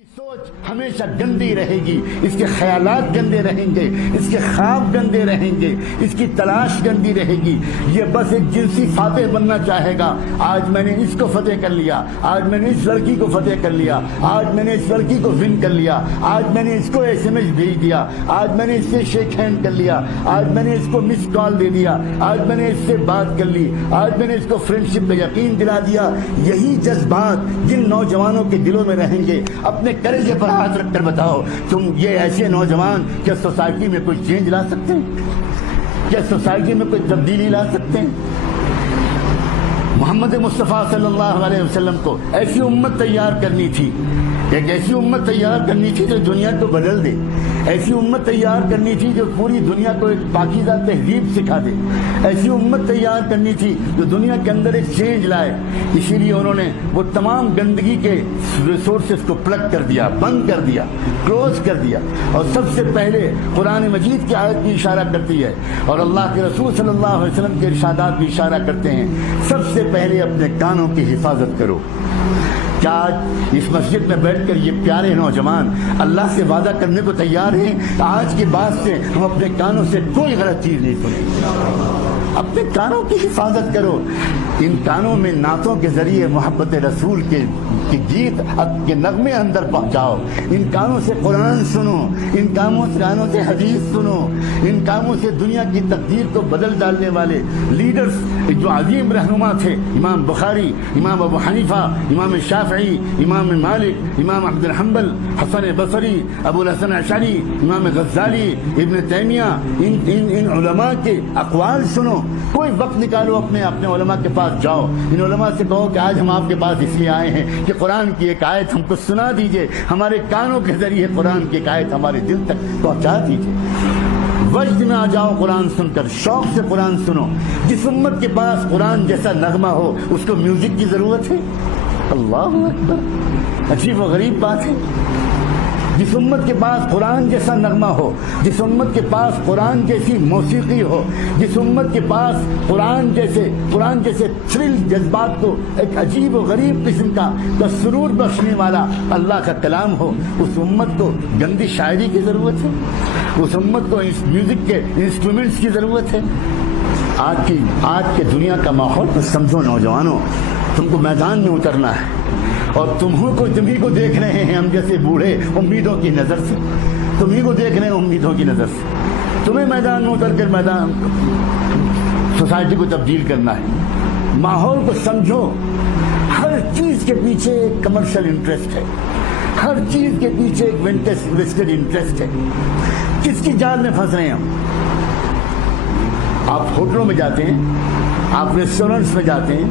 سوچ ہمیشہ گندی رہے گی، اس کے خیالات گندے رہیں گے، اس کے خواب گندے رہیں گے، اس کی تلاش گندی رہے گی۔ یہ بس ایک جنسی فاتح بننا چاہے گا، آج میں نے اس کو فتح کر لیا، آج میں نے اس لڑکی کو فتح کر لیا، آج میں نے اس لڑکی کو ون کر لیا، آج میں نے اس کو ایس ایم ایس بھیج دیا، آج میں نے اس سے شیک ہینڈ کر لیا، آج میں نے اس کو مس کال دے دیا، آج میں نے اس سے بات کر لی، آج میں نے اس کو فرینڈشپ کا یقین دلا دیا۔ یہی جذبات جن نوجوانوں کے دلوں میں رہیں گے، اپنے کلیجے پر ہاتھ رکھ کر بتاؤ، تم یہ ایسے نوجوان کیا سوسائٹی میں کوئی چینج لا سکتے ہیں؟ کیا سوسائٹی میں کوئی تبدیلی لا سکتے ہیں؟ محمد مصطفیٰ صلی اللہ علیہ وسلم کو ایسی امت تیار کرنی تھی، ایک ایسی امت تیار کرنی تھی جو دنیا کو بدل دے، ایسی امت تیار کرنی تھی جو پوری دنیا کو ایک پاکیزہ تہذیب سکھا دے، ایسی امت تیار کرنی تھی جو دنیا کے اندر ایک چینج لائے۔ اسی لیے انہوں نے وہ تمام گندگی کے ریسورسز کو پلگ کر دیا، بند کر دیا، کلوز کر دیا، اور سب سے پہلے قرآن مجید کی آیت بھی اشارہ کرتی ہے اور اللہ کے رسول صلی اللہ علیہ وسلم کے ارشادات بھی اشارہ کرتے ہیں، سب سے پہلے اپنے کانوں کی حفاظت کرو۔ کیا آج اس مسجد میں بیٹھ کر یہ پیارے نوجوان اللہ سے وعدہ کرنے کو تیار ہیں کہ آج کے بعد سے ہم اپنے کانوں سے کوئی غلط چیز نہیں سنیں گے؟ اپنے کانوں کی حفاظت کرو، ان کانوں میں نعتوں کے ذریعے محبت رسول کے گیت کے نغمے اندر پہنچاؤ، ان کانوں سے قرآن سنو، ان کانوں سے حدیث سنو، ان کانوں سے دنیا کی تقدیر کو بدل ڈالنے والے لیڈرز جو عظیم رہنما تھے، امام بخاری، امام ابو حنیفہ، امام شافعی، امام مالک، امام احمد بن حنبل، حسن بصری، ابو الحسن اشعری، امام غزالی، ابن تیمیہ، ان علماء کے اقوال سنو۔ کوئی وقت نکالو، اپنے علماء کے پاس جاؤ، ان علماء سے کہو کہ آج ہم آپ کے پاس اس لیے آئے ہیں کہ قرآن کی ایک آیت ہم کو سنا دیجئے، ہمارے کانوں کے ذریعے قرآن کی ایک آیت ہمارے دل تک پہنچا دیجئے۔ وجد میں آ جاؤ قرآن سن کر، شوق سے قرآن سنو۔ جس امت کے پاس قرآن جیسا نغمہ ہو اس کو میوزک کی ضرورت ہے؟ اللہ اکبر، عجیب و غریب بات ہے۔ جس امت کے پاس قرآن جیسا نغمہ ہو، جس امت کے پاس قرآن جیسی موسیقی ہو، جس امت کے پاس قرآن جیسے تھرل جذبات کو ایک عجیب و غریب قسم کا سرور بخشنے والا اللہ کا کلام ہو، اس امت کو گندی شاعری کی ضرورت ہے؟ اس امت کو اس میوزک کے انسٹرومنٹس کی ضرورت ہے؟ آج کے دنیا کا ماحول تو سمجھو نوجوانوں، تم کو میدان میں اترنا ہے، اور تمہیں کو دیکھ رہے ہیں ہم جیسے بوڑھے امیدوں کی نظر سے، تمہیں کو دیکھ رہے ہیں امیدوں کی نظر سے۔ تمہیں میدان میں اتر کر سوسائٹی کو تبدیل کرنا ہے۔ ماحول کو سمجھو، ہر چیز کے پیچھے ایک کمرشل انٹرسٹ ہے، ہر چیز کے پیچھے ایک ویسٹڈ انٹرسٹ ہے۔ کس کی جال میں پھنس رہے ہیں ہم؟ آپ ہوٹلوں میں جاتے ہیں، آپ ریسٹورینٹس میں جاتے ہیں،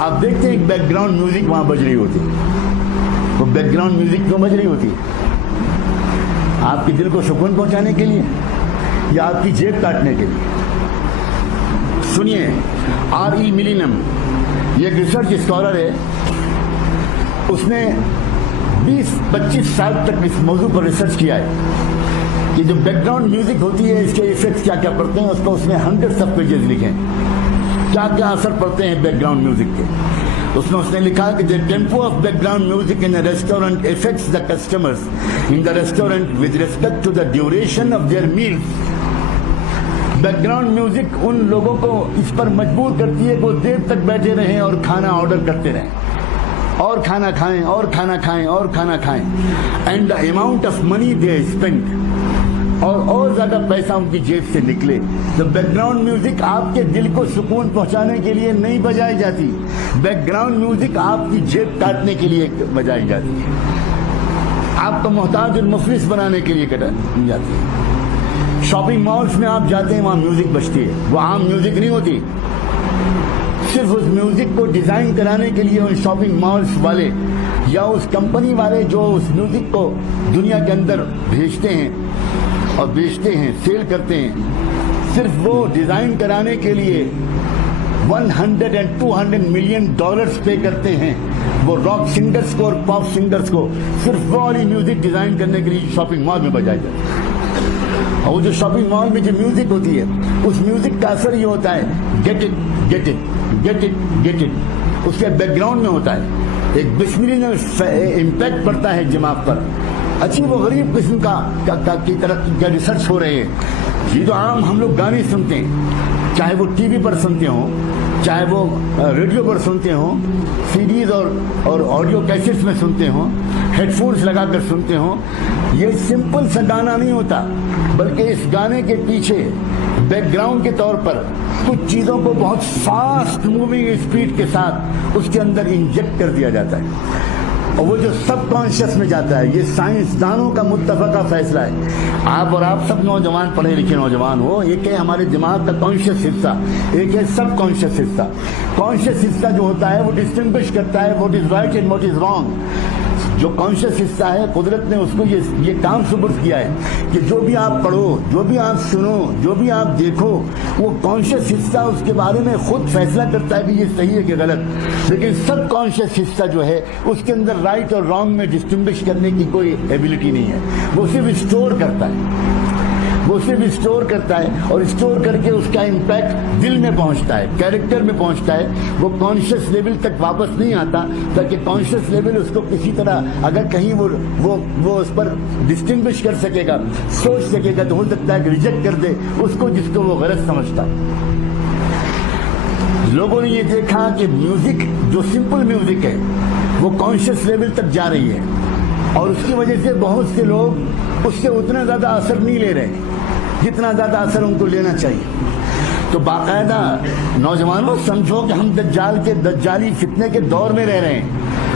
آپ دیکھتے ہیں ایک بیک گراؤنڈ میوزک وہاں بج رہی ہوتی ہے۔ وہ بیک گراؤنڈ میوزک کیوں بج رہی ہوتی ہے؟ آپ کے دل کو سکون پہنچانے کے لیے یا آپ کی جیب کاٹنے کے لیے؟ سنیے، R.E. ملینم، یہ ایک ریسرچ اسکالر ہے، اس نے 20-25 سال تک اس موضوع پر ریسرچ کیا ہے کہ جو بیک گراؤنڈ میوزک ہوتی ہے اس کے ایفیکٹس کیا کیا پڑتے ہیں، اس نے ہنڈریڈس آف پیجز لکھے ہیں، کیا کیا اثر پڑتے ہیں بیک گراؤنڈ میوزک کے۔ اس نے لکھا کہ the tempo of background music in a restaurant affects the customers in the restaurant with respect to the duration of their meals۔ Back ground music ان لوگوں کو اس پر مجبور کرتی ہے کہ وہ دیر تک بیٹھے رہیں اور کھانا آرڈر کرتے رہیں، اور کھانا کھائیں اور کھانا کھائیں اور کھانا کھائیں، and the amount of money they spend، اور زیادہ پیسہ ان کی جیب سے نکلے۔ تو بیک گراؤنڈ میوزک آپ کے دل کو سکون پہنچانے کے لیے نہیں بجائی جاتی، بیک گراؤنڈ میوزک آپ کی جیب کاٹنے کے لیے بجائی جاتی ہے، آپ کو محتاج اور مفلس بنانے کے لیے جاتی ہے۔ شاپنگ مالز میں آپ جاتے ہیں، وہاں میوزک بجتی ہے، وہ عام میوزک نہیں ہوتی، صرف اس میوزک کو ڈیزائن کرانے کے لیے ان شاپنگ مالز والے یا اس کمپنی والے جو اس میوزک کو دنیا کے اندر بھیجتے ہیں اور بیچتے ہیں، سیل کرتے ہیں، صرف وہ ڈیزائن کرانے کے لیے 100 and 200 ملین ڈالرز پے کرتے ہیں وہ راک سنگرز کو اور پاپ سنگرز کو، صرف وہ والی میوزک ڈیزائن کرنے کے لیے شاپنگ مال میں بجائی جاتی ہے۔ اور وہ جو شاپنگ مال میں جو میوزک ہوتی ہے، اس میوزک کا اثر یہ ہوتا ہے get it get it get it get it, اس کے بیک گراؤنڈ میں ہوتا ہے ایک بسملینل امپیکٹ پڑتا ہے دماغ پر. عجیب و غریب قسم کی طرح کا ریسرچ ہو رہے ہیں. یہ تو عام ہم لوگ گانے سنتے ہیں, چاہے وہ ٹی وی پر سنتے ہوں, چاہے وہ ریڈیو پر سنتے ہوں, سی ڈیز اور آڈیو کیسٹس میں سنتے ہوں, ہیڈ فونس لگا کر سنتے ہوں. یہ سمپل سا گانا نہیں ہوتا, بلکہ اس گانے کے پیچھے بیک گراؤنڈ کے طور پر کچھ چیزوں کو بہت فاسٹ موونگ اسپیڈ کے ساتھ اس کے اندر انجیکٹ کر دیا جاتا ہے, اور وہ جو سب کانشیس میں جاتا ہے. یہ سائنسدانوں کا متفقہ فیصلہ ہے. آپ سب نوجوان, پڑھے لکھے نوجوان ہو, ایک ہے ہمارے دماغ کا کانشیس حصہ, ایک ہے سب کانشیس حصہ. کانشیس حصہ جو ہوتا ہے وہ ڈسٹنگوش کرتا ہے what is right and what is wrong. جو کانشیس حصہ ہے, قدرت نے اس کو یہ کام سپرد کیا ہے کہ جو بھی آپ پڑھو, جو بھی آپ سنو, جو بھی آپ دیکھو, وہ کانشیس حصہ اس کے بارے میں خود فیصلہ کرتا ہے کہ یہ صحیح ہے کہ غلط. لیکن سب کانشیس حصہ جو ہے اس کے اندر رائٹ اور رانگ میں ڈسٹنگوش کرنے کی کوئی ایبلٹی نہیں ہے. وہ صرف اسٹور کرتا ہے, وہ صرف اسٹور کرتا ہے, اور اسٹور کر کے اس کا امپیکٹ دل میں پہنچتا ہے, کیریکٹر میں پہنچتا ہے. وہ کانشیس لیول تک واپس نہیں آتا, تاکہ کانشیس لیول اس کو کسی طرح اگر کہیں وہ اس پر ڈسٹنگوش کر سکے گا, سوچ سکے گا, تو ہو سکتا ہے کہ ریجیکٹ کر دے اس کو جس کو وہ غلط سمجھتا. لوگوں نے یہ دیکھا کہ میوزک جو سمپل میوزک ہے وہ کانشیس لیول تک جا رہی ہے, اور اس کی وجہ سے بہت سے لوگ اس سے اتنا زیادہ اثر نہیں لے رہے جتنا زیادہ اثر ان کو لینا چاہیے. تو باقاعدہ نوجوانوں سمجھو کہ ہم دجال کے دجالی فتنے کے دور میں رہ رہے ہیں,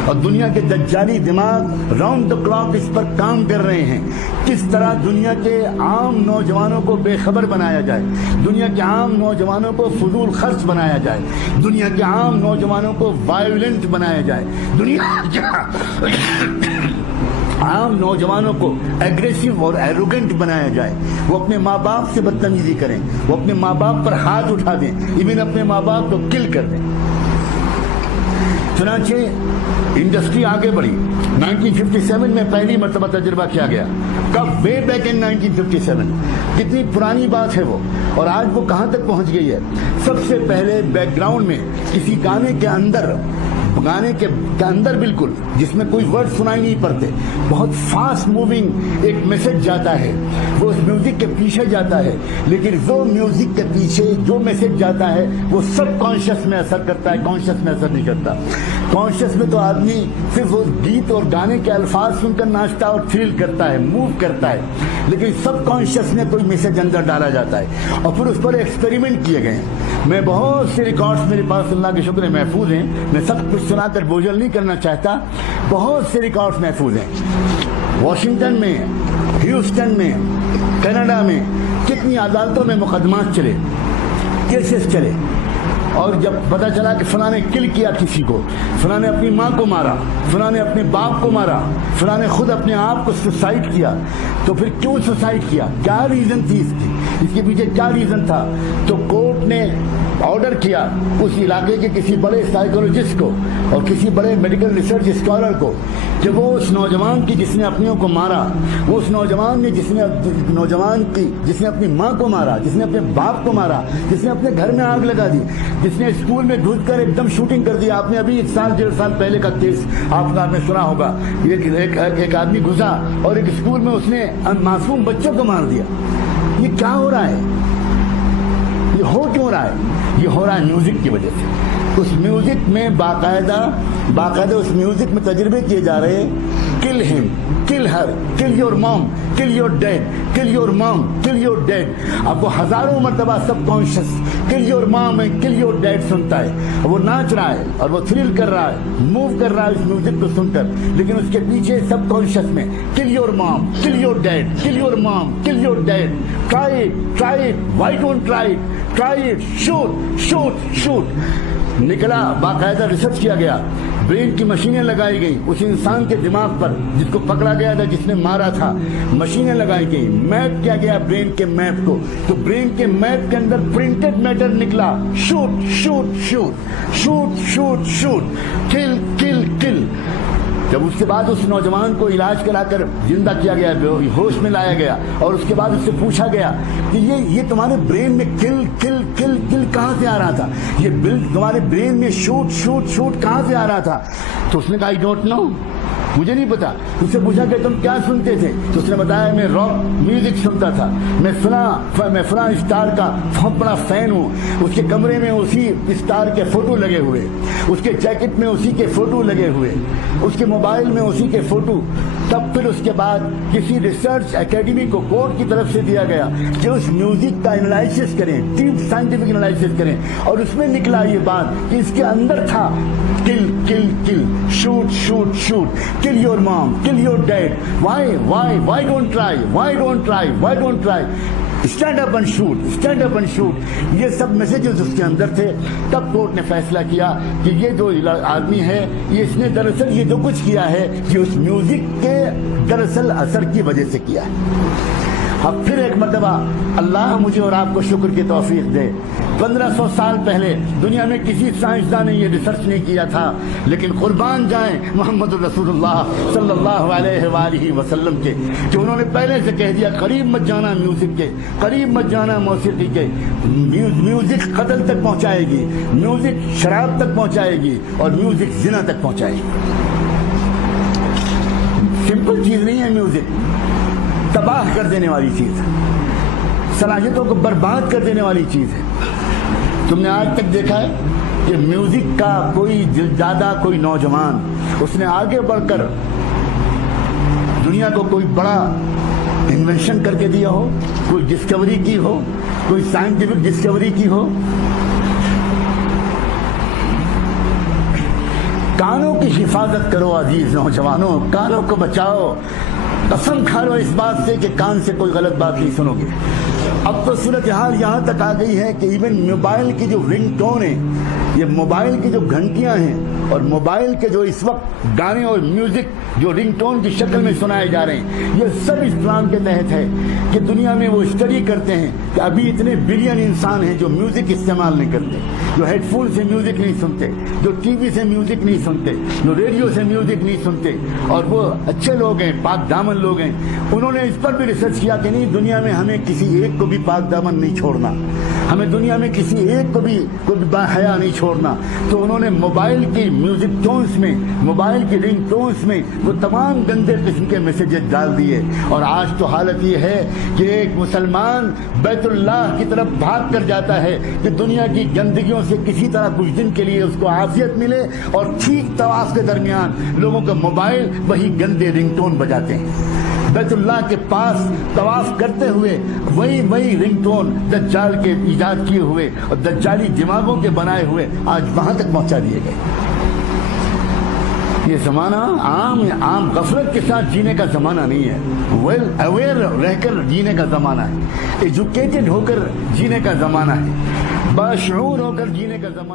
اور دنیا کے دجالی دماغ راؤنڈ دا کلاک اس پر کام کر رہے ہیں. کس طرح دنیا کے عام نوجوانوں کو بے خبر بنایا جائے, دنیا کے عام نوجوانوں کو فضول خرچ بنایا جائے, دنیا کے عام نوجوانوں کو وائلنٹ بنایا جائے, دنیا کے عام نوجوانوں کو ایگریسو اور ایروگنٹ بنایا جائے. وہ اپنے ماں باپ سے بدتمیزی کریں, وہ اپنے ماں باپ پر ہاتھ اٹھا دیں, ایون اپنے ماں باپ کو کل کر دیں. چنانچہ انڈسٹری آگے بڑھی. 1957 میں پہلی مرتبہ تجربہ کیا گیا. کب؟ Way back in 1957. کتنی پرانی بات ہے وہ, اور آج وہ کہاں تک پہنچ گئی ہے. سب سے پہلے بیک گراؤنڈ میں کسی گانے کے اندر بالکل جس میں کوئی ورڈ سنائی نہیں پڑتے, بہت فاسٹ موونگ ایک میسج جاتا ہے, وہ اس میوزک کے پیچھے جاتا ہے. لیکن وہ میوزک کے پیچھے جو میسج جاتا ہے وہ سب کانشیس میں اثر کرتا ہے, کانشیس میں اثر نہیں کرتا. کانشیس میں تو آدمی صرف وہ گیت اور گانے کے الفاظ سن کر ناچتا اور تھرل کرتا ہے, موو کرتا ہے. لیکن سب کانشیس میں کوئی میسج اندر ڈالا جاتا ہے, اور پھر اس پر ایکسپیریمنٹ کیے گئے ہیں. میں بہت سے ریکارڈز میرے پاس اللہ کے شکر ہے محفوظ ہیں, میں سب کچھ سنا کر بوجھل نہیں کرنا چاہتا. بہت سے ریکارڈز محفوظ ہیں. واشنگٹن میں, ہیوسٹن میں, کینیڈا میں کتنی عدالتوں میں مقدمات چلے, کیسز چلے, اور جب پتا چلا کہ فلاں نے کل کیا کسی کو, فلاں نے اپنی ماں کو مارا, فلاں نے اپنے باپ کو مارا, فلاں نے خود اپنے آپ کو سوسائڈ کیا, تو پھر کیوں سوسائڈ کیا, کیا ریزن تھی اس کے پیچھے کیا ریزن تھا. تو کورٹ نے آرڈر کیا اس علاقے کے کسی بڑے سائیکولوجسٹ کو اور کسی بڑے میڈیکل ریسرچ اسکالر کو کہ وہ اس نوجوان کی جس نے اپنیوں کو مارا, وہ اس نوجوان نے جس نے اپنی ماں کو مارا, جس نے اپنے باپ کو مارا, جس نے اپنے گھر میں آگ لگا دی, جس نے اسکول میں گھس کر ایک دم شوٹنگ کر دیا. آپ نے ابھی 1 سال 1.5 سال پہلے کا کیس آپ نے سنا ہوگا, ایک آدمی گھسا اور ایک اسکول میں اس نے معصوم بچوں کو مار دیا. یہ کیا ہو رہا ہے, یہ ہو کیوں رہا ہے؟ یہ ہو رہا ہے میوزک کی وجہ سے. اس میوزک میں باقاعدہ اس میوزک میں تجربے کیے جا رہے ہیں, کل ہم, کل ہر, کل your mom, call your dead, کل your mom, call your dead. اب وہ ہزاروں مرتبہ subconscious kill your mom and kill your dad سنتا ہے, وہ ناچ رہا ہے اور وہ تھرل کر رہا ہے, موو کر رہا ہے اس میوزک کو سن کر. لیکن اس کے پیچھے سب کانشیس میں کل your mom, call your dead, کل your mom, call your dad, try it, why don't try it, shoot. نکلا, باقاعدہ ریسرچ کیا گیا, برین کی مشینیں لگائی گئی اس انسان کے دماغ پر جس کو پکڑا گیا تھا, جس نے مارا تھا. مشینیں لگائی گئی, میپ کیا گیا برین کے میپ کو, تو برین کے میپ کے اندر پرنٹڈ میٹر نکلا, شوٹ, کل. جب اس کے بعد اس نوجوان کو علاج کرا کر زندہ کیا گیا، ہوش میں لایا گیا، اور اس کے بعد اس سے پوچھا گیا کہ یہ تمہارے برین میں کل کل کل کل کہاں سے آ رہا تھا، یہ بل تمہارے برین میں شوٹ شوٹ شوٹ کہاں سے آ رہا تھا؟ تو اس نے کہا آئی ڈونٹ نو، مجھے نہیں پتا۔ اس سے پوچھا کہ تم کیا سنتے تھے؟ تو اس نے بتایا میں راک میوزک سنتا تھا، میں فلاں اسٹار کا بہت بڑا فین ہوں۔ اس کے کمرے میں اسی اسٹار کے فوٹو لگے ہوئے، اس کے جیکٹ میں اسی کے فوٹو لگے ہوئے، اس کے موبائل میں اسی کے فوٹو۔ تب پھر اس کے بعد کسی ریسرچ اکیڈمی کو کورٹ کی طرف سے دیا گیا کہ اس میوزک کا انالائسس کریں، ڈیپ سائنٹیفک انالائسس کریں، اور اس میں نکلا یہ بات کہ اس کے اندر تھا کل کل کل، shoot shoot shoot, kill your mom, kill your dad. Why don't try? Stand up and shoot. یہ سب میسیجز اس کے اندر تھے۔ تب کورٹ نے فیصلہ کیا کہ یہ جو آدمی ہے، اس نے دراصل یہ جو کچھ کیا ہے یہ اس میوزک کے دراصل اثر کی وجہ سے کیا ہے۔ اب پھر ایک مرتبہ اللہ مجھے اور آپ کو شکر کی توفیق دے، 1500 سال پہلے دنیا میں کسی سائنسدان نے یہ ریسرچ نہیں کیا تھا، لیکن قربان جائیں محمد رسول اللہ صلی اللہ علیہ وآلہ وسلم کے کہ انہوں نے پہلے سے کہہ دیا قریب مت جانا میوزک کے، قریب مت جانا موسیقی کے۔ میوزک قتل تک پہنچائے گی، میوزک شراب تک پہنچائے گی، اور میوزک زنا تک پہنچائے گی۔ سمپل چیز نہیں ہے میوزک، تباہ کر دینے والی چیز ہے، صلاحیتوں کو برباد کر دینے والی چیز ہے۔ تم نے آج تک دیکھا ہے کہ میوزک کا کوئی دلدادہ، کوئی نوجوان اس نے آگے بڑھ کر دنیا کو کوئی بڑا انوینشن کر کے دیا ہو، کوئی ڈسکوری کی ہو، کوئی سائنٹیفک ڈسکوری کی ہو؟ کانوں کی حفاظت کرو عزیز نوجوانوں، کانوں کو بچاؤ، قسم کھا لو اس بات سے کہ کان سے کوئی غلط بات نہیں سنو گے۔ اب تو صورتحال یہاں تک آ گئی ہے کہ ایون موبائل کی جو رنگ ٹون ہے، یہ موبائل کی جو گھنٹیاں ہیں، اور موبائل کے جو اس وقت گانے اور میوزک جو رنگ ٹون کی شکل میں سنائے جا رہے ہیں، یہ سب اس پلان کے تحت ہے کہ دنیا میں وہ اسٹڈی کرتے ہیں کہ ابھی اتنے بلین انسان ہیں جو میوزک استعمال نہیں کرتے، جو ہیڈ فون سے میوزک نہیں سنتے، جو ٹی وی سے میوزک نہیں سنتے، جو ریڈیو سے میوزک نہیں سنتے، اور وہ اچھے لوگ ہیں، پاک دامن لوگ ہیں۔ انہوں نے اس پر بھی ریسرچ کیا کہ نہیں، دنیا میں ہمیں کسی ایک کو بھی پاک دامن نہیں چھوڑنا، ہمیں دنیا میں کسی ایک کو بھی باحیا نہیں چھوڑنا۔ تو انہوں نے موبائل کی میوزک ٹونز میں، موبائل کی رنگ ٹونز میں وہ تمام گندے قسم کے میسیجز ڈال دیے، اور آج تو حالت یہ ہے کہ ایک مسلمان بیت اللہ کی طرف بھاگ کر جاتا ہے کہ دنیا کی گندگیوں سے کسی طرح کچھ دن کے لیے اس کو عافیت ملے، اور ٹھیک طواف کے درمیان لوگوں کا موبائل وہی گندے رنگ ٹون بجاتے ہیں۔ بیت اللہ کے پاس طواف کرتے ہوئے وہی رنگ ٹون دجال کے ایجاد کیے ہوئے اور دجالی دماغوں کے بنائے ہوئے آج وہاں تک پہنچا دیے گئے۔ یہ زمانہ عام غفلت کے ساتھ جینے کا زمانہ نہیں ہے، ویل اویئر رہ کر جینے کا زمانہ ہے، ایجوکیٹڈ ہو کر جینے کا زمانہ ہے، باشعور ہو کر جینے کا زمانہ